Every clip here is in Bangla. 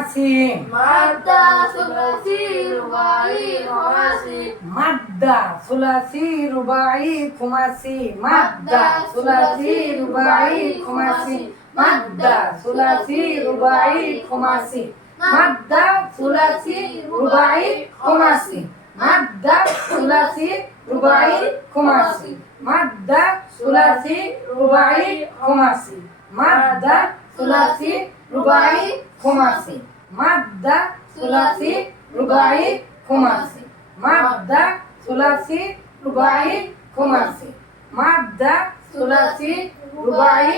همسي مادة ثلاثي رباعي خماسي مادة ثلاثي رباعي خماسي مادة ثلاثي رباعي خماسي مادة ثلاثي رباعي خماسي مادة ثلاثي رباعي خماسي مادة ثلاثي رباعي خماسي مادة ثلاثي رباعي خماسي مادة ثلاثي রুবাই খুমাসি। মাদ্দা সুলাসি রুবাই খুমাসি। মাদ্দা সুলাসি রুবাই খুমাসি। মাদ্দা সুলাসি রুবাই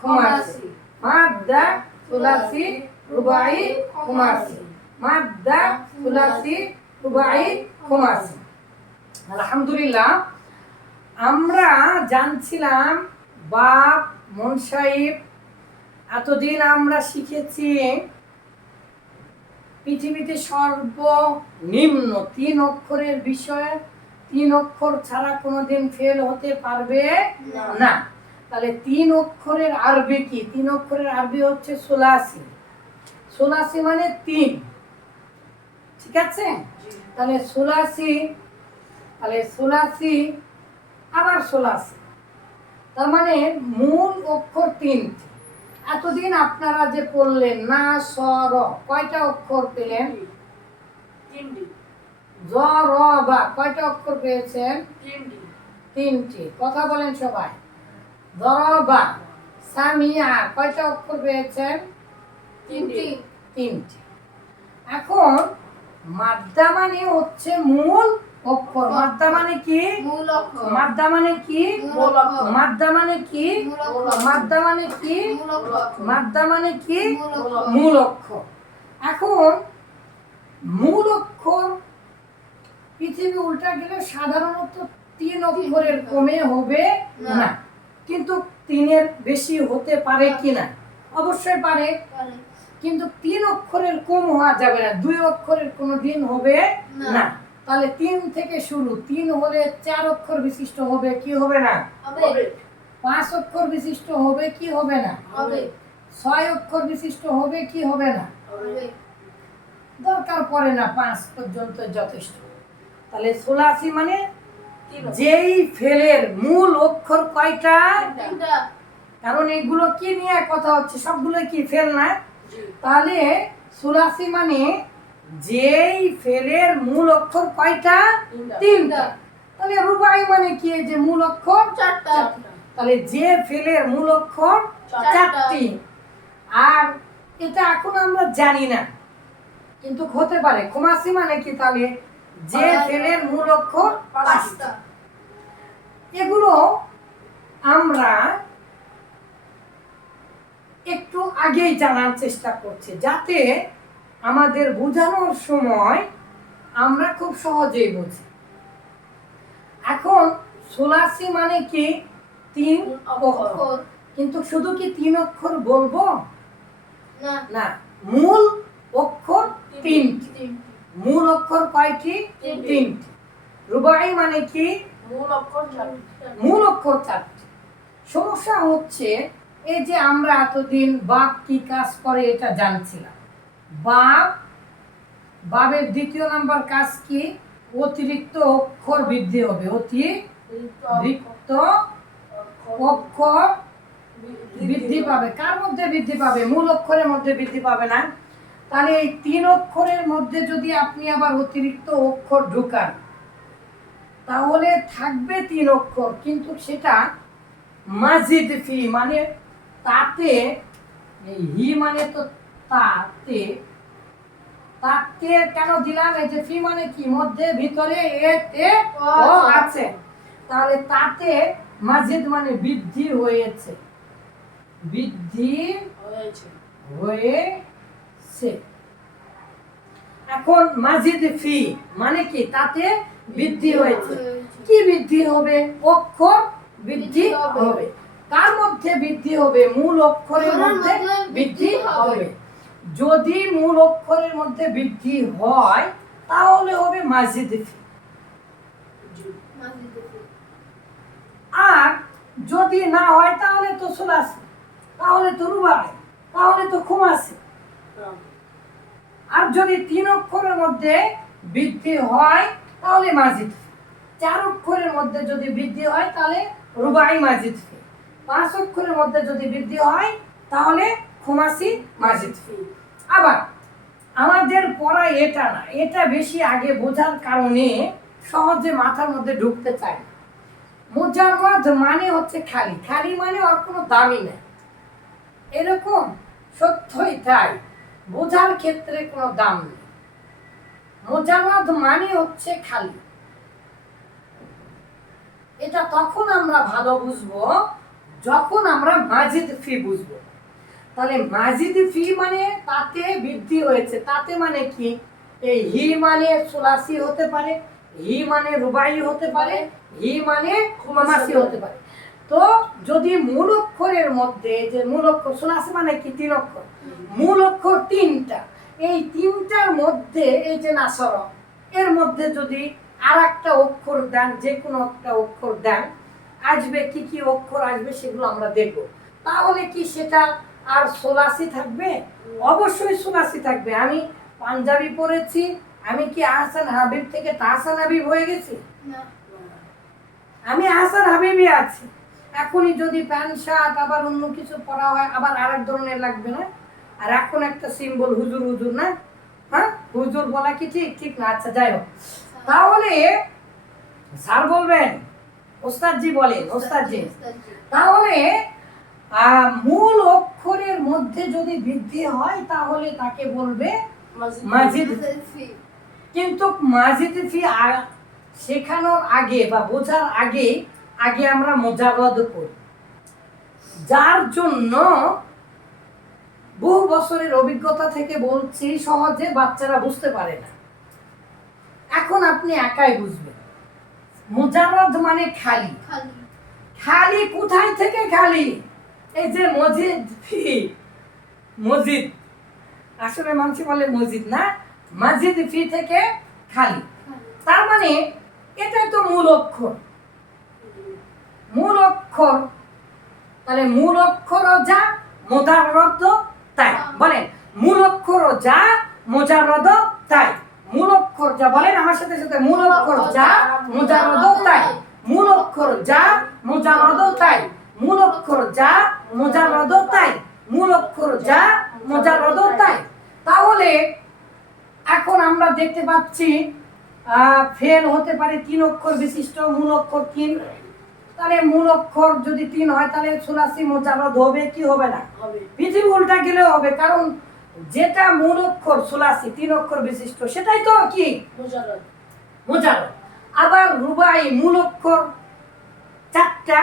খুমাসি। মাদ্দা সুলাসি রুবাই খুমাসি। মাদ্দা সুলাসি রুবাই খুমাসি। আলহামদুলিল্লাহ, আমরা জানছিলাম বাপ মনসাইব এতদিন আমরা শিখেছি পৃথিবীতে সর্বনিম্ন তিন অক্ষরের বিষয়ে তিন অক্ষর ছাড়া কোনোদিন ফেল হতে পারবে না। তাহলে তিন অক্ষরের আরবি কি? তিন অক্ষরের আরবি হচ্ছে সোলাসি। সোলাসি মানে তিন। ঠিক আছে? তাহলে সোলাসি তাহলে সোলাসি আবার সোলাসি। তার মানে মূল অক্ষর তিনটি। এতদিন আপনারা যে পড়লেন না স র কয়টা অক্ষর পেলেন? তিনটি। জ র বা কয়টা অক্ষর পেয়েছেন? তিনটি। তিনটি। কথা বলেন সবাই। দরবা সামিয়া কয়টা অক্ষর পেয়েছেন? তিনটি। তিনটি। এখন মাদ্দা মানে হচ্ছে মূল অক্ষর। মাদ্দা মানে কি? মূল অক্ষর। মাদ্দা মানে কি? মূল অক্ষর। মাদ্দা মানে কি? মাদ্দা মানে কি? মাদ্দা মানে কি? মূল অক্ষর। এখন মূল অক্ষর পৃথিবী উল্টা গেলে সাধারণত তিন অক্ষরের কমে হবে না। কিন্তু তিনের বেশি হতে পারে কিনা? অবশ্যই পারে। কিন্তু তিন অক্ষরের কম হওয়া যাবে না। দুই অক্ষরের কোনো দিন হবে না। তাহলে তিন থেকে শুরু তিন হলে চার অক্ষর বিশিষ্ট হবে কি হবে না? হবে। পাঁচ অক্ষর বিশিষ্ট হবে কি হবে না? হবে। ছয় অক্ষর বিশিষ্ট হবে কি হবে না? দরকার পড়ে না পাঁচ পর্যন্ত যথেষ্ট। তাহলে সোলাসি মানে যেই ফেলের মূল অক্ষর কয়টা? কারণ এগুলো কি নিয়ে কথা হচ্ছে? সবগুলো কি ফেল না? তাহলে সোলাসি মানে যেই ফেলের মূল অক্ষর কয়টা? তিনটা। তাহলে রুবাই মানে কি? যে মূল অক্ষর? চারটা। তাহলে যে ফেলের মূল অক্ষর? চারটি। আর এটা এখন আমরা জানি না। কিন্তু হতে পারে। খুমাসি মানে কি তাহলে? যে ফেলের মূল অক্ষর পাঁচটা। এগুলো আমরা একটু আগেই জানার চেষ্টা করছি। যাতে আমাদের বোঝানোর সময় আমরা খুব সহজেই বুঝি। এখন সোলাসি মানে কি? তিন অক্ষর। কিন্তু শুধু কি তিন অক্ষর বলব? না। না। মূল অক্ষর তিনটি। তিনটি। মূল অক্ষর কয়টি? তিনটি। তিনটি। রুবাই মানে কি? মূল অক্ষর চারটি। মূল অক্ষর চারটি। সমস্যা হচ্ছে এই যে আমরা এতদিন বাপ কি কাজ করে এটা জানছিলাম। বাপ বাবের দ্বিতীয় নাম্বার কাজ কি? অতিরিক্ত অক্ষর বৃদ্ধি হবে। অতিরিক্ত অক্ষর বৃদ্ধি পাবে। কার মধ্যে বৃদ্ধি পাবে? মূল অক্ষরের মধ্যে বৃদ্ধি পাবে না। তাহলে এই তিন অক্ষরের মধ্যে যদি আপনি আবার অতিরিক্ত অক্ষর ঢুকান তাহলে থাকবে তিন অক্ষর কিন্তু সেটা মাজিদ ফি মানে তাতে হি মানে তো তাতে তাতে কেন দিলাম? এই যে ফি মানে কি? মধ্যে ভিতরে ও আছে। তাহলে তাতে মাজিদ মানে বৃদ্ধি হয়েছে। বৃদ্ধি হয়েছে। হয়েছে। এখন মাজিদ ফি মানে কি? তাতে বৃদ্ধি হয়েছে। কি বৃদ্ধি হবে? অক্ষর বৃদ্ধি হবে। কার মধ্যে বৃদ্ধি হবে? মূল অক্ষরের মধ্যে বৃদ্ধি হবে। যদি মূল অক্ষরের মধ্যে বৃদ্ধি হয় তাহলে হবে মাজিদ আর যদি না হয় তাহলে তো সোলাসি তাহলে তো রুবাই তাহলে তো খুমাসি আর যদি তিন অক্ষরের মধ্যে বৃদ্ধি হয় তাহলে মাজিদ চার অক্ষরের মধ্যে যদি বৃদ্ধি হয় তাহলে রুবাই মাজিদ পাঁচ অক্ষরের মধ্যে যদি বৃদ্ধি হয় তাহলে খুমাসি মাজিদ ফি আবার আমাদের পড়া এটা না, এটা বেশি আগে বোঝার কারণে সহজে মাথার মধ্যে ঢুকতে চায় না। মুজাররাদ মানে হচ্ছে খালি খালি মানে ওর কোনো দামই নেই। এরকম, সত্যই তাই, বোঝার ক্ষেত্রে কোনো দাম নেই। মোজাররাদ মানে হচ্ছে খালি। এটা তখন আমরা ভালো বুঝব, যখন আমরা মাজিদ ফি বুঝব। তাহলে মাজিদ ফি মানে তাতে বৃদ্ধি হয়েছে। তাতে মানে কি? এই হি মানে সোলাসি হতে পারে, হি মানে রুবাই হতে পারে, হি মানে খুমাসি হতে পারে। তো যদি মূল অক্ষরের মধ্যে যে মূল অক্ষর, সোলাসি মানে কি? তিন অক্ষর। মূল অক্ষর তিনটা। এই তিনটার মধ্যে এই যে নাসর, এর মধ্যে যদি আর একটা অক্ষর দেন, যে কোনো একটা অক্ষর দেন, আসবে কি কি অক্ষর আসবে সেগুলো আমরা দেখব। তাহলে কি সেটা আর সোলাসি থাকবে? অবশ্যই সোলাসি থাকবে। আমি পাঞ্জাবি পড়েছি আমি কি আহসান হাবিব থেকে তাহসান হাবিব হয়ে গেছি? আমি আহসান হাবিবই আছি। এখনই যদি প্যান্ট শার্ট আবার অন্য কিছু পরা হয় আবার আরেক ধরনের লাগবে না? আর এখন একটা সিম্বল হুজুর হুজুর না? হ্যাঁ? হুজুর বলা কি ঠিক? ঠিক না। আচ্ছা যাই হোক। তাহলে স্যার বলবেন? ওস্তাদজি বলেন ওস্তাদজি। তাহলে মূল অক্ষরের মধ্যে যদি বৃদ্ধি হয় তাহলে তাকে বলবে মাজিদ কিন্তু মাজিদ ফি শেখানোর আগে বা বোঝার আগে আগে আমরা মোজারদ করি। যার জন্য বহু বছরের অভিজ্ঞতা থেকে বলছি সহজে বাচ্চারা বুঝতে পারে না। এখন আপনি একাই বুঝবেন। মোজারদ মানে খালি। খালি। খালি কোথায় থেকে খালি? এই যে মসজিদ মসজিদ। আসলে মানুষ বলে মসজিদ না, মসজিদ ফি থেকে খালি। তার মানে এটাই তো মূল অক্ষর। মূল অক্ষর, তাহলে মূল অক্ষরও যা মোদারদ তাই। বলেন, মূল অক্ষরও যা মোজারদ তাই। মূল অক্ষর যা, বলেন আমার সাথে সাথে, মূল অক্ষর যা মোজারদ তাই। মূল অক্ষর যা মোজারদ তাই। মূল অক্ষর যা মোজারদ তাই। মূল অক্ষর যা মোজারদ তাই। তাহলে এখন আমরা দেখতে পাচ্ছি ফেল হতে পারে তিন অক্ষর বিশিষ্ট মূল অক্ষর তিন। তাহলে মূল অক্ষর যদি তিন হয় তাহলে সুলাসি মোজারদ হবে কি হবে না? হবে। পৃথিবী উল্টা গেলেও হবে কারণ যেটা মূল অক্ষর সুলাসি তিন অক্ষর বিশিষ্ট সেটাই তো কি? মোজারদ আবার রুবাই মূল অক্ষর চারটা।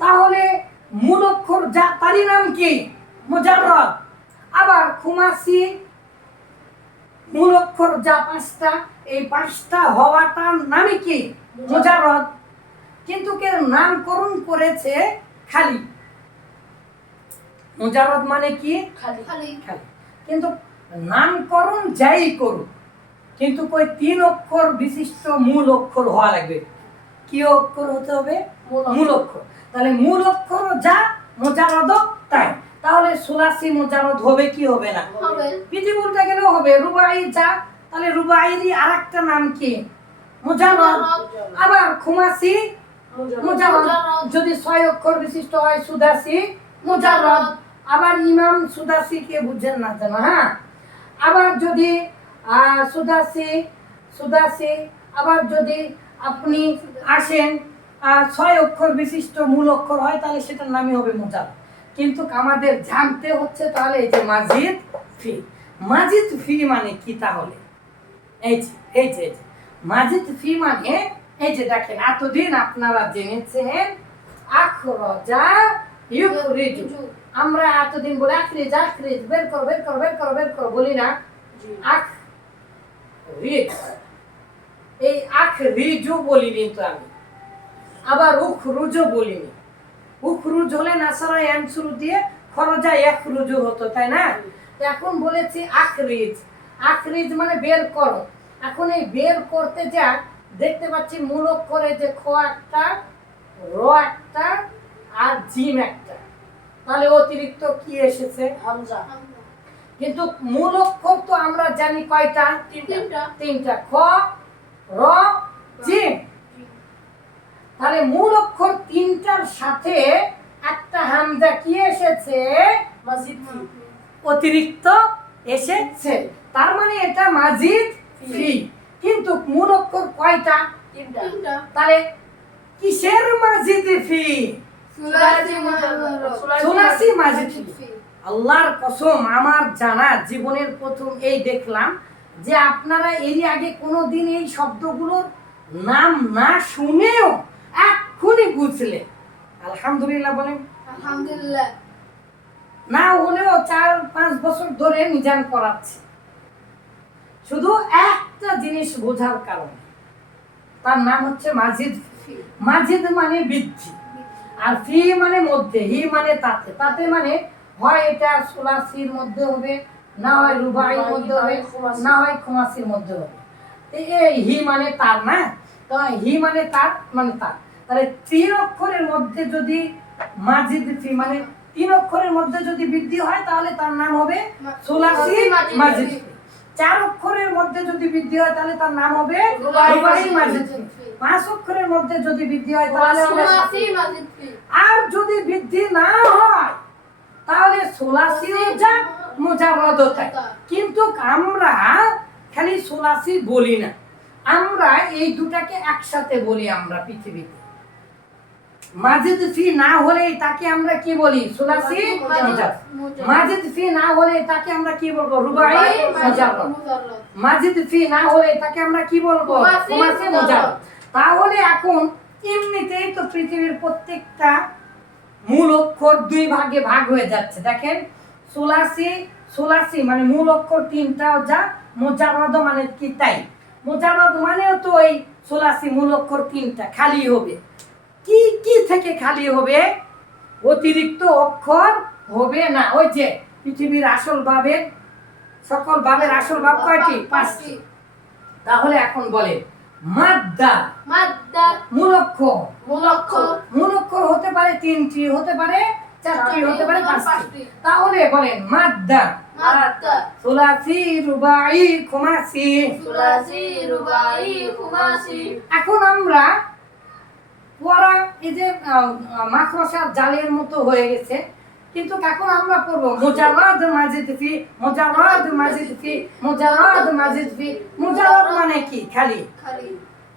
তাহলে মূল অক্ষর যা তারই নাম কি? মোজারদ আবার খুমাসি মূল অক্ষর যা পাঁচটা এই পাঁচটা হওয়াটার নামই কি? মোজারদ কিন্তু কে নামকরণ করেছে খালি। মোজারদ মানে কি? খালি। খালি। খালি। কিন্তু নামকরণ যাই করুক কিন্তু কই তিন অক্ষর বিশিষ্ট মূল অক্ষর হওয়া লাগবে। কি অক্ষর হতে হবে? মূল অক্ষর। তাহলে মূল অক্ষর যা মোজারদ তাই। তাহলে সুলাসি মোজারদ হবে কি হবে না? পৃথিবী উল্টা গেলেও হবে। রুবাই যা তাহলে রুবাইয়েরই আর একটা নাম কি? মোজারদ আবার খুমাসি মুজাররদ। যদি ছয় অক্ষর বিশিষ্ট হয় সুদাসি মুজাররদ। আবার ইমাম সুদাসি কে বুঝছেন না যেন হ্যাঁ? আবার যদি আহ, সুদাসি সুদাসি আবার যদি আপনি আসেন আহ, ছয় অক্ষর বিশিষ্ট মূল অক্ষর হয় তাহলে সেটার নামই হবে মুজার কিন্তু আমাদের জানতে হচ্ছে তাহলে এই যে মাজিদ ফি। মাজিদ ফি মানে কি তাহলে? এই যে এই যে মাজিদ ফি মানে এই যে দেখেন এতদিন আপনারা জেনেছেন আখরজা ইউখরিজু। আমরা এতদিন বলে আখরিজ আখরিজ বের করো বের করো বের করো বের করো বলি না। আখ রিজ এই আখ রিজু বলিনি তো আমি। আবার উখ রুজু বলিনি। উখ রুজ হলে নাসারা এন শুরু দিয়ে খরজা এক রুজু হতো তাই না? এখন বলেছি আখরিজ। আখরিজ মানে বের করো। এখন এই বের করতে যা দেখতে পাচ্ছি মূল করে যে খ একটা র একটা আর জিম একটা। তাহলে অতিরিক্ত কি এসেছে? হামজা। কিন্তু মূল অক্ষর তো আমরা জানি কয়টা? তিনটা। তিনটা। খ র জিম। তাহলে মূল অক্ষর তিনটার সাথে একটা হামজা কি এসেছে? মসজিদ অতিরিক্ত এসেছে। তার মানে এটা মাজিদ ফি। কিন্তু মূল অক্ষর কয়টা? তিনটা। তাহলে কিসের মাজিদ ফি? সুলাসি মাজিদ ফি। আল্লাহর কসম আমার জানা জীবনের প্রথম এই দেখলাম যে আপনারা এর আগে কোনোদিন এই শব্দগুলোর নাম না শুনেও এক্ষুনি বুঝলেন আলহামদুলিল্লাহ বলেন। আলহামদুলিল্লাহ। না হলেও চার পাঁচ বছর ধরে নিজান করাচ্ছে। শুধু একটা জিনিস বোঝার কারণে। তার নাম হচ্ছে মাজিদ মাজিদ মানে বৃদ্ধি আর ফি মানে মধ্যে হি মানে তাতে। তাতে মানে হয় এটা সোলাসির মধ্যে হবে না হয় রুবাইয়ের মধ্যে হবে না হয় খুমাসির মধ্যে হবে। এই হি মানে তার না? তো হি মানে তার মানে তার। তাহলে তিন অক্ষরের মধ্যে যদি মাজিদ ফি মানে তিন অক্ষরের মধ্যে যদি বৃদ্ধি হয় তাহলে তার নাম হবে সোলাসি মাজিদ চার অক্ষরের মধ্যে যদি বৃদ্ধি হয় তাহলে তার নাম হবে মাজিদ। পাঁচ অক্ষরের মধ্যে যদি বৃদ্ধি হয় তাহলে হবে আর যদি বৃদ্ধি না হয় তাহলে সোলাসিও যা মোজারদ তাই। কিন্তু আমরা খালি সোলাসি বলি না। আমরা এই দুটাকে একসাথে বলি আমরা পৃথিবীতে। মাজিদ ফি না হলে তাকে আমরা কি বলি? সোলাসি? মাজিদ ফি না হলে তাকে আমরা কি বলব? রুবাই মাজিদ ফি না হলে তাকে আমরা কি বলব। মোজাররদ। তাহলে এখন এমনিতেই তো পৃথিবীর প্রত্যেকটা মূল অক্ষর দুই ভাগে ভাগ হয়ে যাচ্ছে। দেখেন সোলাসি সোলাসি মানে মূল অক্ষর তিনটা যা মোজাররদ মানে কি? তাই। মোজাররদ মানেও তো ওই সোলাসি মূল অক্ষর তিনটা খালি হবে। কি কি থেকে খালি হবে? অতিরিক্ত অক্ষর হবে না। ওই যে পৃথিবীর আসল ভাবের সকল ভাবের আসল ভাব কয়টি? পাঁচটি। তাহলে এখন বলে মাদ্দা। মাদ্দা। মুলক্ষ মূলক্ষর হতে পারে তিনটি হতে পারে চারটি হতে পারে পাঁচটি। পাঁচটি। তাহলে বলেন মাদ্দা। মাদ্দা। সুলাসি রুবাই খুমাসি। সুলাসি রুবাই খুমাসি। এখন আমরা পড়া এই যে মাকড়সার জালের মতো হয়ে গেছে। কিন্তু এখন আমরা পড়ব মোজারাদ মাজিদ ফি মোজারাদ মাজিদ ফি মোজারাদ মাজিদ ফি মোজারাদ মানে কি? খালি। খালি।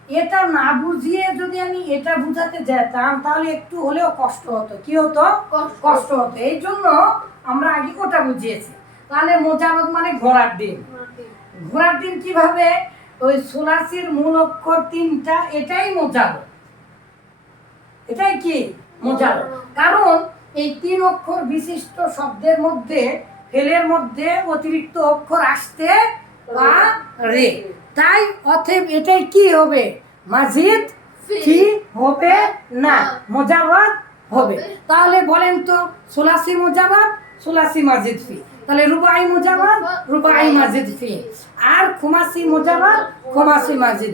এটা না বুঝিয়ে যদি আমি এটা বুঝাতে যেতাম তাহলে একটু হলেও কষ্ট হতো। কি হতো? কষ্ট। কষ্ট হতো। এই জন্য আমরা আগে ওটা বুঝিয়েছি। তাহলে মোজারদ মানে ঘোড়ার ডিম। ঘোড়ার ডিম কীভাবে? ওই সোলাসির মূল অক্ষর তিনটা এটাই মোজারদ। এটাই কি? মোজারদ কারণ এই তিন অক্ষর বিশিষ্ট শব্দের মধ্যে ফেলের মধ্যে অতিরিক্ত অক্ষর আসতে পারে। তাই অতএব এটাই কি হবে? মাজিদ ফি। কি হবে না। মোজাররদ হবে। তাহলে বলেন তো সোলাসি মোজাররদ সোলাসি মাজিদ ফি। তাহলে রুবাই মোজাররদ রুবাই মাজিদ ফি। আর খুমাসি মোজাররদ খুমাসি মাজিদ